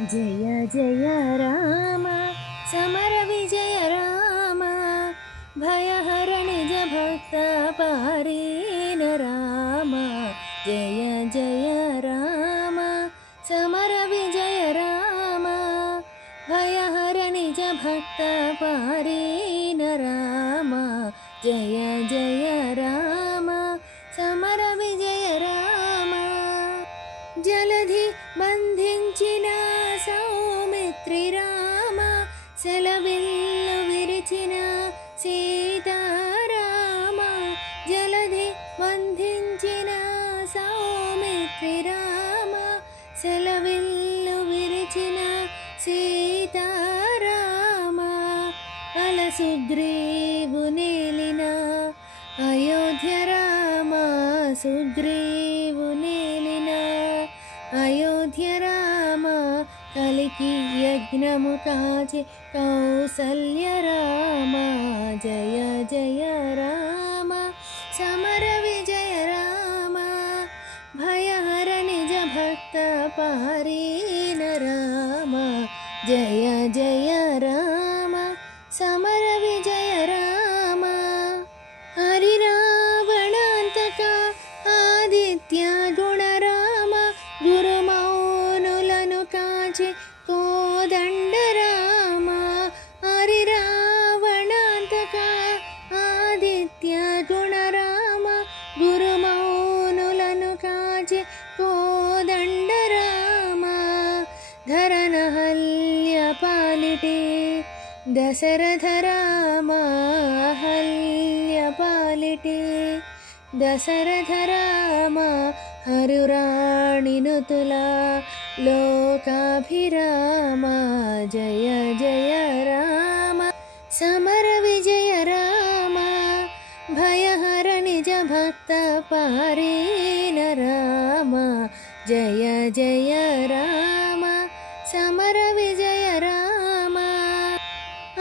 जय जय राम समर विजय राम भयहर निज भक्त पारीन राम। जय जय राम समर विजय राम भयहर निज भक्त पारीन राम। जय जय राम समर विजय राम। जलधि बंधिंचिन सौमित्रि राम सेलविल्लु विरिचिन सीताराम। जलधि बंधिंचिन सौमित्रि राम सेलविल्लु विरिचिन सीताराम। अलसुग्रीवु नेलिन अयोध्य राम सुग्रीवु नेलिन अयोध्य राम। कलिकी यज्ञमु काचे कौसल्य राम। जय जय राम समर विजय राम भयहर निज भक्त पारीन राम। जय जय राम समर विजय राम। हरिरावणान्तक आदित्य गुण राम गुरुमौनुలను काचे कोदंड राम। हरिरावणान्तक आदित्य गुण राम गुरुमौनुలను काचे कोदंड राम। धरनहल्य पालिटे दशरथ राम हल्य पालिटे दशरथ राम। हरुराणिनुतुला लोकाभिराम। जय जय राम समर विजय राम भयहर निज भक्त पारीन राम। जय जय राम समर विजय राम।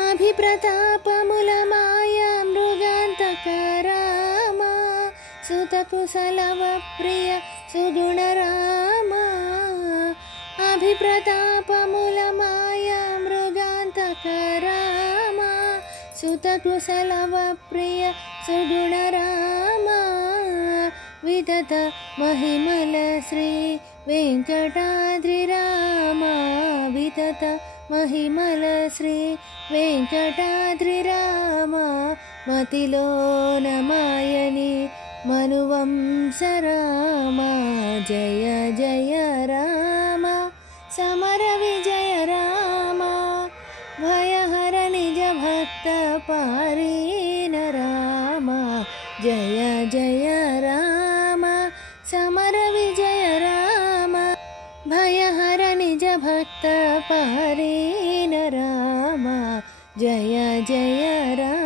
अभिप्रतापमुल माया मृगान्तक राम सुतकुशलव प्रिय सुगुण राम। अभिप्रतापमुल माया मृगान्तक राम सुतकुशलव प्रिय सुगुण राम। वितत महिमल श्री वेंकटाद्रि राम। वितत महिमल श्री वेंकटाद्रि राम। मतिलोन मायनि मनुवंश राम। जय जय राम समर विजय राम भयहर निज भक्त पारीन राम। जय जय राम समर विजय राम भयहर निज भक्त पारीन राम। जय जय राम।